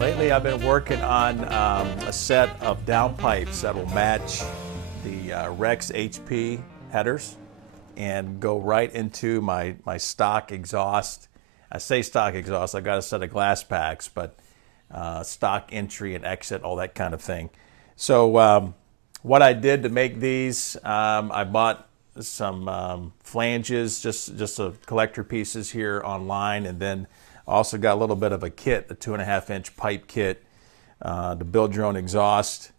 Lately, I've been working on a set of downpipes that will match the RexHP headers and go right into my stock exhaust. I say stock exhaust, I've got a set of glass packs, but stock entry and exit, all that kind of thing. So what I did to make these, I bought some flanges, just a collector pieces here online, and then also got a little bit of a kit, a 2.5-inch pipe kit to build your own exhaust.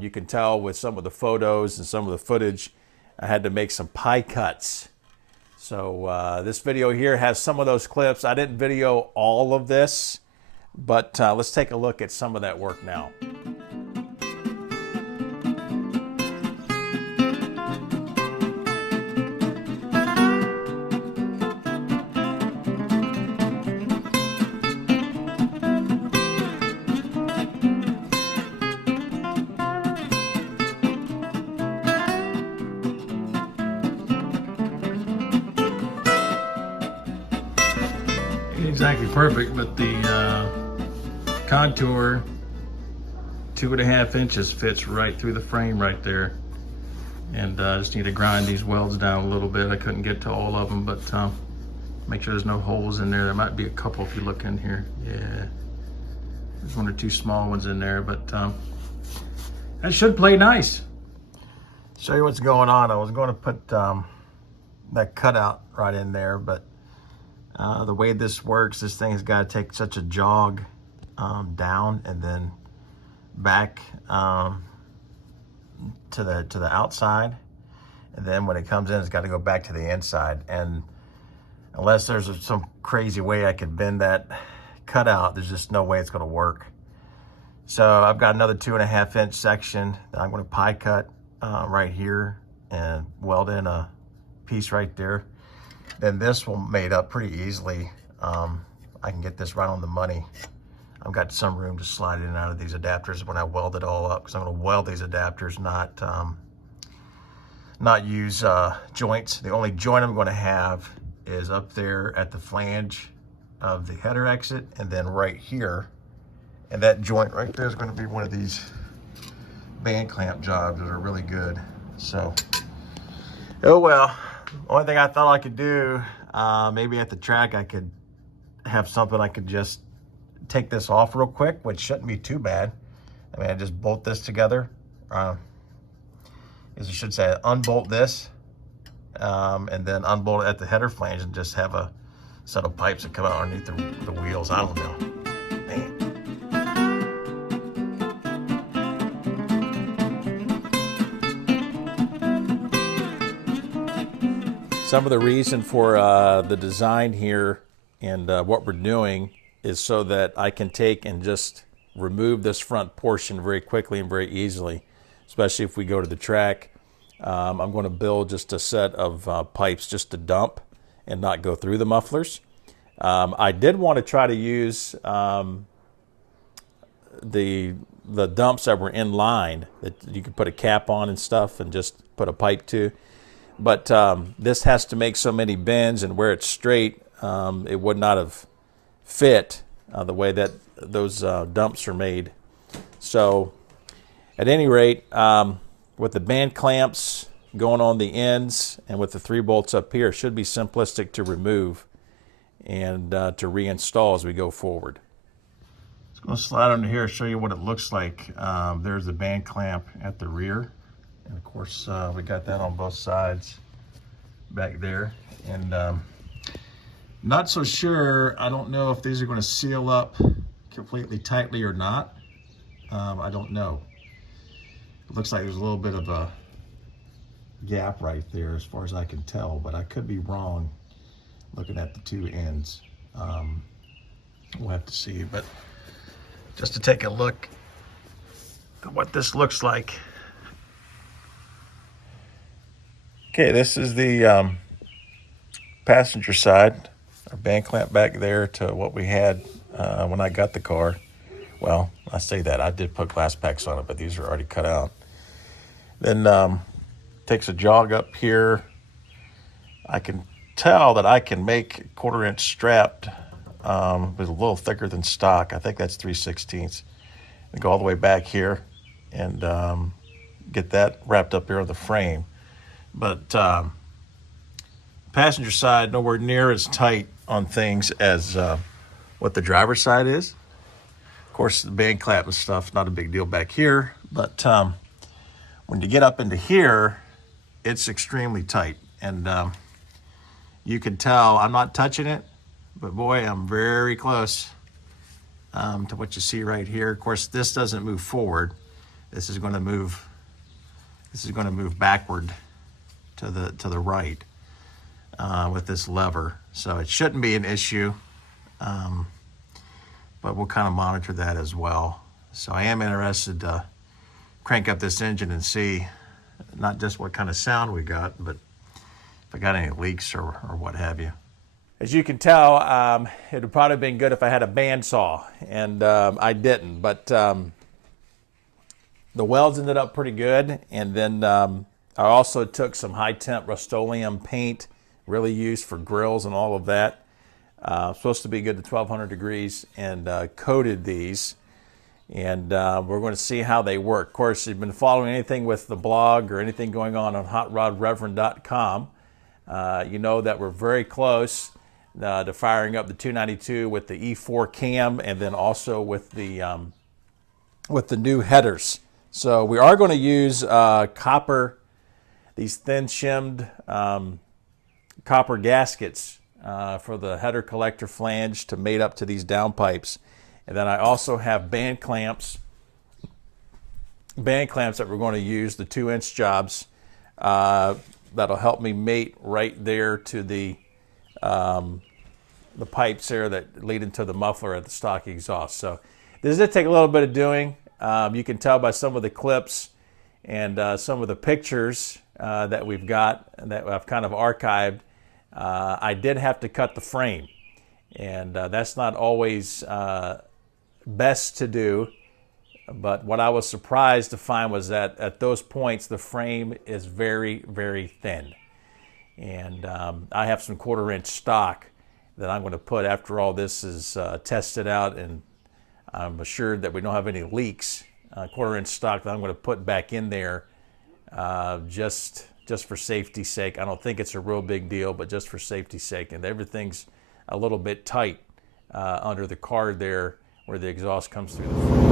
You can tell with some of the photos and some of the footage, I had to make some pie cuts. So this video here has some of those clips. I didn't video all of this, but let's take a look at some of that work now. Exactly perfect, but the contour 2.5 inches fits right through the frame right there, and I just need to grind these welds down a little bit. I couldn't get to all of them, but make sure there's no holes in there. There might be a couple if you look in here. Yeah, there's 1 or 2 small ones in there, but that should play nice. Show you what's going on. I was going to put that cutout right in there, but the way this works, this thing has got to take such a jog down and then back to the outside, and then when it comes in, it's got to go back to the inside. And unless there's some crazy way I could bend that cutout, there's just no way it's going to work. So I've got another 2.5-inch section that I'm going to pie cut right here and weld in a piece right there. Then this will made up pretty easily. I can get this right on the money. I've got some room to slide in and out of these adapters when I weld it all up, because I'm going to weld these adapters, not use joints. The only joint I'm going to have is up there at the flange of the header exit, and then right here. And that joint right there is going to be one of these band clamp jobs that are really good. So, oh well. Only thing I thought I could do, maybe at the track I could have something I could just take this off real quick, which shouldn't be too bad. I mean, I just bolt this together. As you should say, unbolt this, and then unbolt it at the header flange and just have a set of pipes that come out underneath the wheels. I don't know. Man. Some of the reason for the design here and what we're doing is so that I can take and just remove this front portion very quickly and very easily, especially if we go to the track. I'm going to build just a set of pipes just to dump and not go through the mufflers. I did want to try to use the dumps that were in line that you could put a cap on and stuff and just put a pipe to. But this has to make so many bends, and where it's straight, it would not have fit the way that those dumps are made. So at any rate, with the band clamps going on the ends and with the 3 bolts up here, it should be simplistic to remove and to reinstall as we go forward. Just going to slide under here and show you what it looks like. There's the band clamp at the rear. And of course, we got that on both sides back there. And not so sure, I don't know if these are going to seal up completely tightly or not. I don't know. It looks like there's a little bit of a gap right there as far as I can tell, but I could be wrong looking at the 2 ends. We'll have to see, but just to take a look at what this looks like. Okay, this is the passenger side. Our band clamp back there to what we had when I got the car. Well, I say that. I did put glass packs on it, but these are already cut out. Then takes a jog up here. I can tell that I can make 1/4-inch strapped It's a little thicker than stock. I think that's 3/16. And go all the way back here and get that wrapped up here on the frame. But passenger side, nowhere near as tight on things as what the driver's side is. Of course, the band clamp and stuff, not a big deal back here. But when you get up into here, it's extremely tight. And you can tell I'm not touching it, but boy, I'm very close to what you see right here. Of course, this doesn't move forward. This is going to move. This is going to move backward to the right with this lever. So it shouldn't be an issue, but we'll kind of monitor that as well. So I am interested to crank up this engine and see not just what kind of sound we got, but if I got any leaks or what have you. As you can tell, it would probably have been good if I had a bandsaw, and I didn't. But the welds ended up pretty good, and then I also took some high-temp Rust-Oleum paint, really used for grills and all of that. Supposed to be good to 1200 degrees, and coated these. And we're going to see how they work. Of course, if you've been following anything with the blog or anything going on hotrodreverend.com, you know that we're very close to firing up the 292 with the E4 cam, and then also with the new headers. So we are going to use copper, these thin shimmed copper gaskets for the header collector flange to mate up to these downpipes. And then I also have band clamps that we're going to use, the 2-inch jobs, that'll help me mate right there to the pipes there that lead into the muffler at the stock exhaust. So this did take a little bit of doing. You can tell by some of the clips and some of the pictures that we've got that I've kind of archived. I did have to cut the frame, and that's not always best to do, but what I was surprised to find was that at those points the frame is very, very thin. And I have some 1/4-inch stock that I'm going to put after all this is tested out and I'm assured that we don't have any leaks. 1/4-inch stock that I'm going to put back in there just for safety's sake. I don't think it's a real big deal, but just for safety's sake. And everything's a little bit tight under the card there where the exhaust comes through the front.